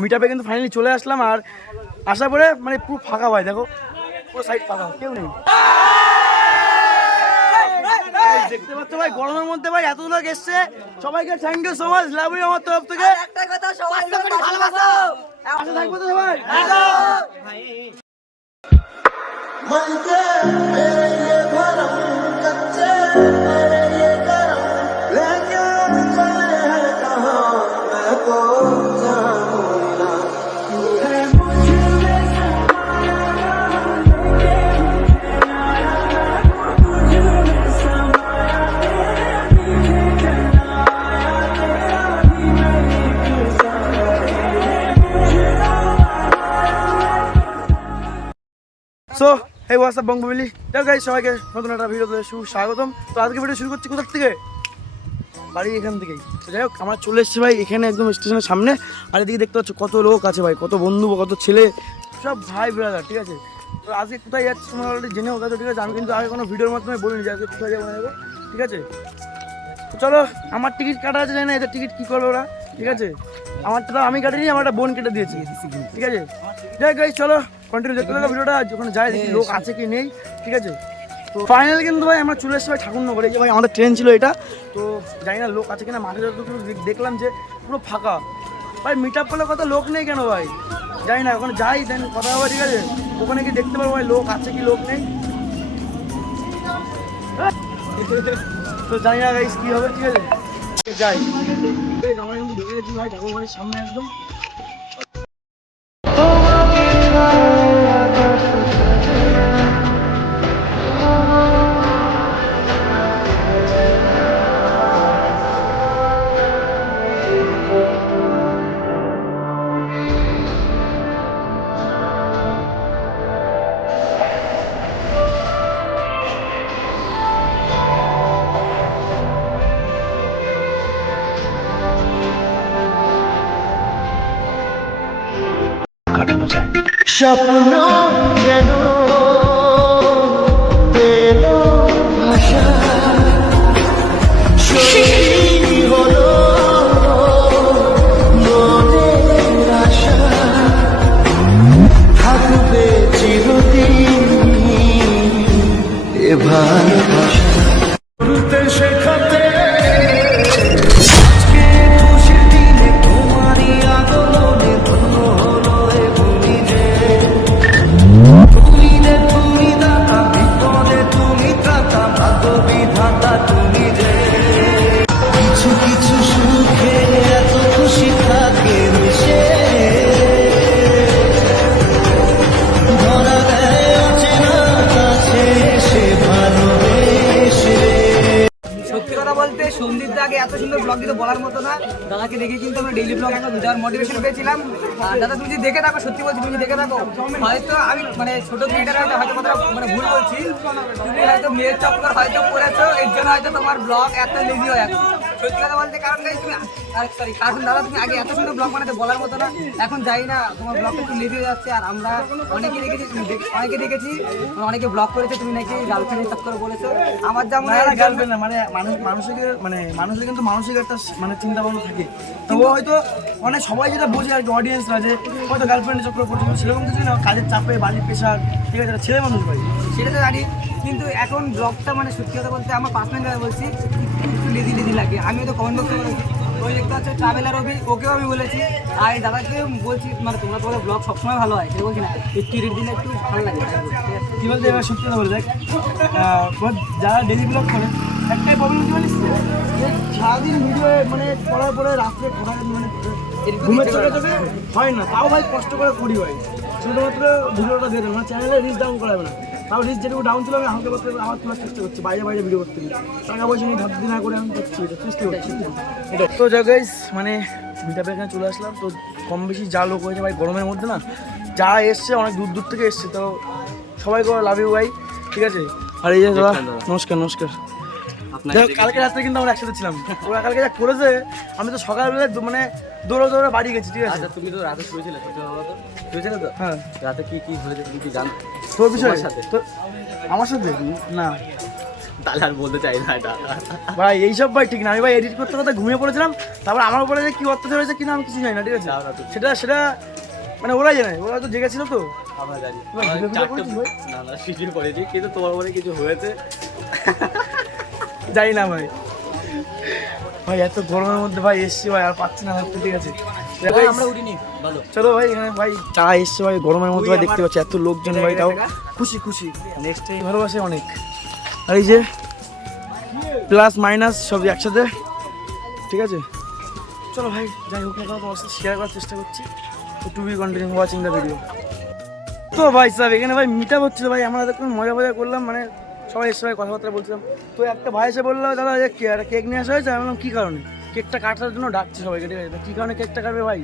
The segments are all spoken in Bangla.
মিটআপে কিন্তু ফাইনালি চলে আসলাম। আর আসার পরে মানে পুরো ফাঁকা ভাই, দেখো পুরো সাইড ফাঁকা, কেউ নেই। দেখতে পাচ্ছ ভাই গরমের মধ্যে ভাই এত লোক এসছে, সবাইকে thank you so much, love you আমার তরফ থেকে। একটা কথা, সবাই ভালোবাসো, পাশে থাকবো তো সবাই। সো এই হোয়াটসঅ্যাপ বঙ্গ ফ্যামিলি, দেখো গাইস সবাইকে নতুন একটা ভিডিওতে সুস্বাগতম। তো আজকে ভিডিও শুরু করছি কোথার থেকে, বাড়ি এখান থেকেই। তো যাই হোক আমরা চলে এসেছি ভাই এখানে একদম স্টেশনের সামনে। আর এদিকে দেখতে পাচ্ছ কত লোক আছে ভাই, কত বন্ধু, কত ছেলে, সব ভাই ব্রাদার, ঠিক আছে। তো আজকে কোথায় যাচ্ছি তোমরা অলরেডি জেনেও গেছো, ঠিক আছে। আমি কিন্তু আগে কোনো ভিডিওর মাধ্যমে বলিনি যে আজকে কোথায় যাবো না যাবো, ঠিক আছে। তো চলো, আমার টিকিট কাটা আছে, জানি না এদের টিকিট কী করবে ওরা, ঠিক আছে। আমারটা তো আমি কাটিনি, আমার একটা বোন কেটে দিয়েছি, ঠিক আছে। যাই গাইস চলো কন্টিনিউ দেখতে থাকো ভিডিওটা, যখন যাই দেখি লোক আছে কি নেই, ঠিক আছে। তো ফাইনাল কিন্তু ভাই আমরা চলে এসেছি ভাই ঠাকুরনগরে। যে ভাই আমাদের ট্রেন ছিল এটা, তো জানি না লোক আছে কিনা, মাঠে যতটুকু দেখলাম যে পুরো ফাঁকা ভাই। মিট আপ করলে কত লোক নেই কেন ভাই, জানি না। ওখানে যাই দেন কথা হবে, ঠিক আছে। ওখানে কি দেখতে পারবো ভাই লোক আছে কি লোক নেই, তো জানি না গাইস কি হবে, ঠিক আছে। যাই আমরা কিন্তু ঢুকে গেছি ভাই ঠাকুরবাড়ির সামনে একদম। স্বপ্ন যেন পেল ভাষা, সত্যি হলো মনের আশা, থাকবে চিরদিন এ ভালোবাসা। শেখাতে সন্দীপ দাকে এত সুন্দর ব্লগ দিতে বলার মতো না। দাদাকে দেখে কিন্তু আমরা ডেইলি ব্লগ একটা দেওয়ার মোটিভেশন পেয়েছিলাম। আর দাদা তুমি যদি দেখে থাকো, সত্যি বলছি তুমি দেখে থাকো, হয়তো আমি মানে ছোট ক্রিয়েটার হয়তো কথা মানে ভুল বলছি, তুমি হয়তো মেয়ের চক্কর হয়তো পড়েছো, এর জন্য হয়তো তোমার ব্লগ এত লেজি হয়ে যাচ্ছে। সত্যি কথা বলতে কারণ তুমি সরি কারণ দাদা তুমি আগে এত সুন্দর ব্লগ বানাতে বলার মতো না, এখন যাই না তোমার ব্লগটা একটু লেজি হয়ে যাচ্ছে। আর আমরা অনেকে দেখেছি অনেকে ব্লগ করেছে, তুমি নাকি গার্লফ্রেন্ডের চক্কর বলেছো। আমার যেমন গার্লফ্রেন্ড না, মানে মানুষের কিন্তু মানসিক একটা মানে চিন্তা ভাবনা থাকে। তো ও হয়তো মানে সবাই যেটা বোঝে আর কি, অডিয়েন্সরা যে হয়তো গার্লফ্রেন্ডের চক্র করছে, সেরকম কিছু না। কাজের চাপে, বাড়ির প্রেশার, ঠিক আছে, ছেলে মানুষ ভাই, সেটা তো জানি। কিন্তু এখন ব্লগটা মানে সত্যি কথা বলতে আমার পার্সোনাল বলছি একটু লেজি লাগে। আমি হয়তো কমেন্ট বক্সে বলেছি, ওই দেখতে হচ্ছে ট্রাভেলার অভি, ওকেও আমি বলেছি। আর এই দাদাকে বলছি মানে তোমাদের ব্লগ সবসময় ভালো হয়, সেটা বলছি না, একটু রেট দিলে একটু ভালো লাগে। কী বলতে এবার সত্যি কথা বলে দেখ, যারা ডেলি ব্লগ করে একটাই প্রবলেম কি বলিস, সারাদিন ভিডিও মানে করার পরে রাত্রে মানে ঘুমের চোখে চোখে হয় না। তাও ভাই কষ্ট করে করি ভাই, শুধুমাত্র ভিডিওটা দিয়ে দেন, মানে চ্যানেলে রিচ ডাউন করাবে না। তাও রিচ যেটুকু ডাউন ছিল আমি হালকা করতে আমার তোমার চেষ্টা করছি, বাইরে বাইরে ভিডিও করতে গিয়ে টাকা পয়সা নিয়ে ভাবছি না করে আমি করছি, এটা চেষ্টা করছি এটা। তো যা গাইস মানে মিটআপে এখানে চলে আসলাম। তো কম বেশি যা লোক হয়েছে ভাই গরমের মধ্যে না, যা এসছে অনেক দূর দূর থেকে এসছে, তো সবাইকে লাভ ইউ ভাই, ঠিক আছে। আর এই যে দাদা নমস্কার নমস্কার। কালকে রাত্রে কিন্তু আমরা একসাথে ছিলাম, ওরা কালকে যা করেছে, আমি তো সকালবেলা মানে দৌড়ে বাড়ি গেছি, ঠিক আছে। তুমি তো রাতে শুয়েছিলে তো? হ্যাঁ, রাতে কি হয়েছে তুমি কি জানো তোর বিষয়ে সাথে? তো আমার সাথে না তাহলে আর বলতে চাই না এটা। ভাই এইসব ভাই ঠিক না। আমি ভাই এডিট করতে করতে ঘুমিয়ে পড়েছিলাম, তারপর আমার উপরে যে কি অত্যাচার হয়েছে কিনা আমি কিছু জানি না, ঠিক আছে? সেটা মানে ওরাই জানে, ওরা তো জেগেছিল তো। আমরা জানি ভাই, ভিডিও চারটে করেছিস ভাই? না না ভিডিও করেছি, কিন্তু তোমার উপরে কিছু হয়েছে। জানি না ভাই। ভাই এত গরমের মধ্যে ভাই এসছি ভাই, আর পাচ্ছি না থাকতে, ঠিক আছে? আমরা উঠিনি ভালো। চলো ভাই, এখানে ভাই চা এসছে ভাই গরমের মধ্যে ভাই, দেখতে পাচ্ছি এত লোকজন ভাই, তাও খুশি খুশি। নেক্সট টাইম ভালোবাসে অনেক। আর এই যে প্লাস মাইনাস সব একসাথে, ঠিক আছে? চলো ভাই, যাই হোক না কেন তোমার সাথে শেয়ার করার চেষ্টা করছি। তো to be continue watching the video. তো ভাই সাহেব এখানে ভাই মিট আপ হচ্ছিল ভাই, আমরা দেখুন মজা মজা করলাম, মানে সবাই এসে ভাই কথাবার্তা বলছিলাম। তো একটা ভাই এসে বললো, দাদা যে কেক নিয়ে আসা হয়েছে। আমি বললাম কী কারণে? কেকটা কাটার জন্য ডাকছে সবাইকে, ঠিক আছে? তো কী কারণে কেকটা কাটবে ভাই?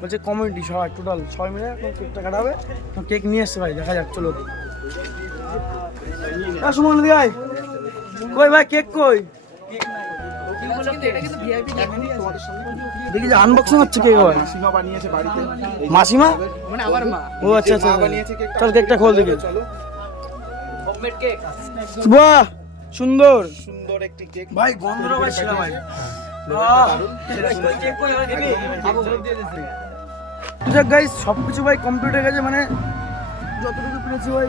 বলছে কমিউনিটি সবাই টোটাল সবাই মিলে এখন কেকটা কাটাবে। তো কেক নিয়ে এসছে ভাই, দেখা যাক। চলো সুমন দি ভাই, কই ভাই কেক কই? দেখি যে আনবক্সিং হচ্ছে কেক ভাই। মাসিমা বানিয়েছে বাড়িতে। মাসিমা? মানে আমার মা ও আচ্ছা আচ্ছা, বানিয়েছে কেকটা। চল কেকটা খোল দেখি। চলো, হোমমেড কেক। বাহ সুন্দর সুন্দর একটি কেক। ভাই, গন্ধটা ভাই ছিল ভাই। যাক গাইস, সবকিছু ভাই কমপ্লিট হয়ে গেছে, মানে যতটুকু পেরেছি ভাই।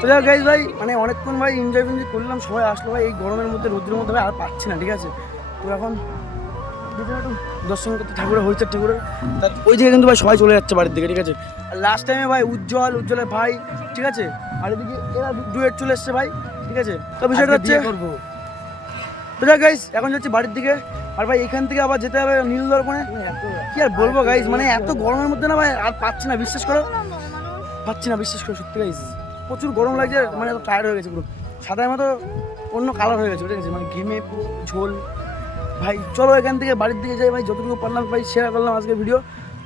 তো যাক গাইস ভাই, মানে অনেকক্ষণ ভাই এনজয় করলাম, সবাই আসলো ভাই এই গরমের মধ্যে, রোদ্রের মধ্যে ভাই আর পাচ্ছি না, ঠিক আছে? তো এখন একটু দর্শন করতে ঠাকুরের হরিচার ঠাকুরের, তার ওই দিকে কিন্তু ভাই সবাই চলে যাচ্ছে বাড়ির দিকে, ঠিক আছে? আর লাস্ট টাইমে ভাই উজ্জ্বলের ভাই, ঠিক আছে? আর এদিকে এরা ডুয়েট চলে এসছে ভাই, ঠিক আছে? তো বিষয়টা হচ্ছে করবো। তো যাক গাইস, এখন যাচ্ছি বাড়ির দিকে। আর ভাই এখান থেকে আবার যেতে হবে নীল দর্পণে। কি আর বলবো গাইস, মানে এত গরমের মধ্যে না ভাই আর পাচ্ছি না, বিশ্বাস করো পাচ্ছি না, বিশ্বাস করো সত্যি গাইস। প্রচুর গরম লাগছে, মানে এত টায়ার্ড হয়ে গেছে পুরো, সাদার মতো অন্য কালার হয়ে গেছে, ঠিক আছে? মানে ঘেমে পুরো ঝোল। ভাই চলো এখান থেকে বাড়ির দিকে যাই ভাই, যতটুকু পারলাম ভাই শেয়ার করলাম আজকে ভিডিও।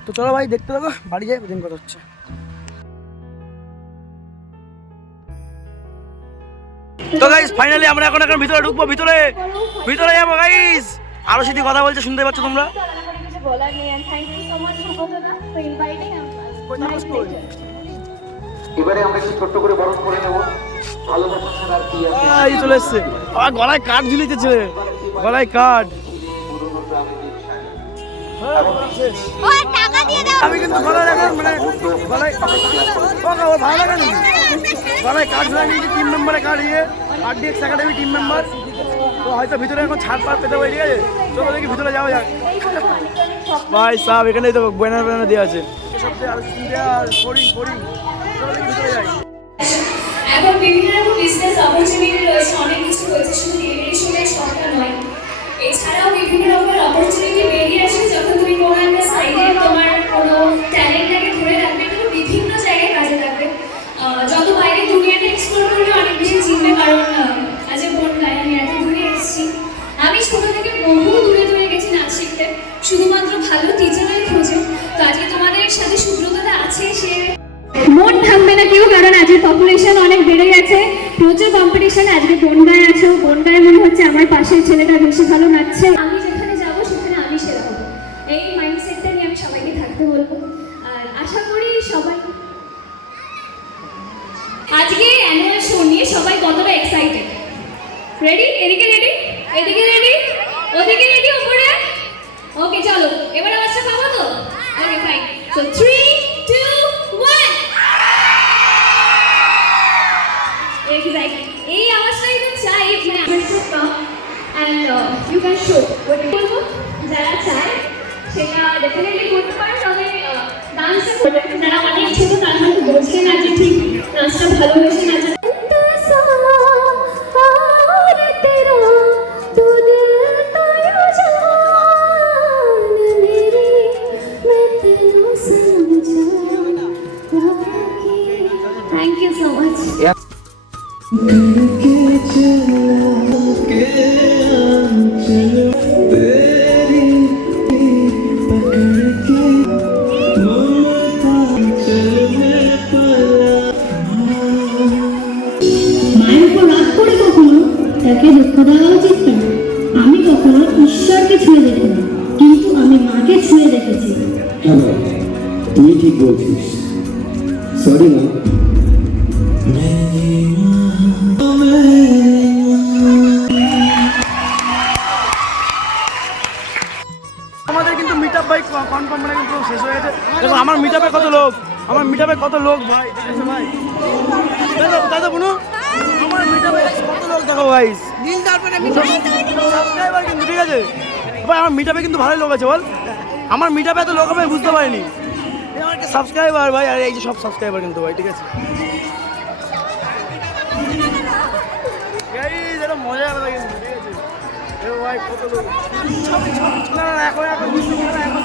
তো চলো ভাই দেখতে থাকো, বাড়ি যাই, দিন কথা হচ্ছে। তো গাইস ফাইনালি আমরা এখন ভিতরে ঢুকবো, ভিতরে যাবো গাইস। আরো সেটি কথা বলছে, শুনতে পাচ্ছ তোমরা? এবারে আমরা একটু ছোট্ট করে বরণ করে নেব। ভালোবাসা ছাড়া আর কি আছে? এই চলে এসছে, আমার গলায় কাঠ ঝুলিতেছে, গলায় কাঠ। আমি কিন্তু গলায় রাখার মানে গলায় ওর ভালো লাগে না, গলায় কাঠ ঝুলাই নিয়েছি। 3 নম্বরে কাঠ, ইয়ে RDX একাডেমি টিম মেম্বার। তো হয়তো ভিতরে এখন ছাড় পার পেতে পারি, ঠিক আছে? চলো দেখি ভিতরে যাওয়া যাক। ভাই সাহেব এখানেই তো ব্যানার দেওয়া আছে, চলো দেখি ভিতরে যাই। এখন বিভিন্ন রকম বিজনেস অপরচুনিটি রয়েছে, অনেক কিছু রয়েছে, শুধু টেলিভিশনের সরকার নয়, এছাড়াও বিভিন্ন রকমের অপরচুনিটি বেরিয়ে আসে যখন তুমি কোনো একটা সাইডে তোমার কোনো ট্যালেন্টটাকে ধরে রাখবে, তুমি বিভিন্ন জায়গায় কাজে লাগবে। যত বাইরে দুনিয়াটা এক্সপ্লোর করবে অনেক বেশি চিনবে, কারণ আজ বন্যায় আমি এত দূরে এসেছি। আমি ছোট থেকে বহু দূরে দূরে গেছি নাচ শিখতে, শুধুমাত্র ভালো টিচারের খোঁজে। তো আজকে তোমাদের সাথে সুব্রতটা আছে, সে মন থাকবে না কেউ, কারণ আজকের পপুলেশন অনেক বেড়ে গেছে, প্রচুর কম্পিটিশন। আজকে বনগায় আছো, বনগায় মনে হচ্ছে আমার পাশের ছেলেটা বেশি ভালো নাচছে, আমি যেখানে যাবো সেখানে আমি সেরা হবো, এই মাইন্ডসেটটা নিয়ে আমি সবাইকে থাকতে বলবো। আর আশা করি সবাই আজকে অ্যানুয়াল শো নিয়ে সবাই কতটা এক্সাইটেড। রেডি? এদিকে রেডি, এদিকে রেডি, ওদিকে রেডি, ওপরে। ওকে চলো, এবার আওয়াজটা পাবো তো? Okay fine. সো 3, 2, 1। এক্স্যাক্টলি এই আওয়াজটাই তো চাই, মানে আমার তো top and you can show. ওই বলবো যারা চায় সেটা ডেফিনেটলি করতে পারে, তবে ডান্সটা করবে। যারা অনেক ছোট তারা হয়তো বোঝে না যে ঠিক ডান্সটা ভালোবেসে নাচে। Thank you so much. মায়ের উপর রাগ করে কখনো তাকে দুঃখ দেওয়া উচিত কেন? আমি কখনো ঈশ্বরকে ছুঁয়ে দেখিনি, কিন্তু আমি মাকে ছুঁয়ে দেখেছি। হ্যাঁ তুই ঠিক বলছিস। সরি মা। ভাই কনফার্ম মানে কিন্তু শেষ হয়ে গেছে। দেখো আমার মিটআপে কত লোক, আমার মিটআপে কত লোক ভাই, দেখেছো ভাই? তাই তো বুনু, আমার মিটআপে কত লোক দেখো গাইস, সাবস্ক্রাইবার কিন্তু, ঠিক আছে ভাই? আমার মিটআপে কিন্তু ভালোই লোক আছে বল, আমার মিটআপে এত লোক আমি বুঝতে পারিনি। এই আমার সাবস্ক্রাইবার ভাই, আর এই যে সব সাবস্ক্রাইবার কিন্তু ভাই, ঠিক আছে গাইস, এটা মজা হবে কিন্তু, ঠিক আছে? এ ভাই কত লোক, না না এখন বুঝতে পারছি না, এখন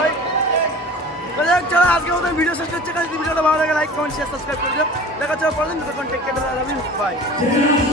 ভাই। তো যাই হোক, চলো আজকে মতো ভিডিও শেষ করছি। যদি ভিডিওটা ভালো লাগে লাইক কমেন্ট শেয়ার সাবস্ক্রাইব করে দিও। দেখা হচ্ছে পরের দিন, কন্ট্যাক্ট করে লাভ ইউ, বাই।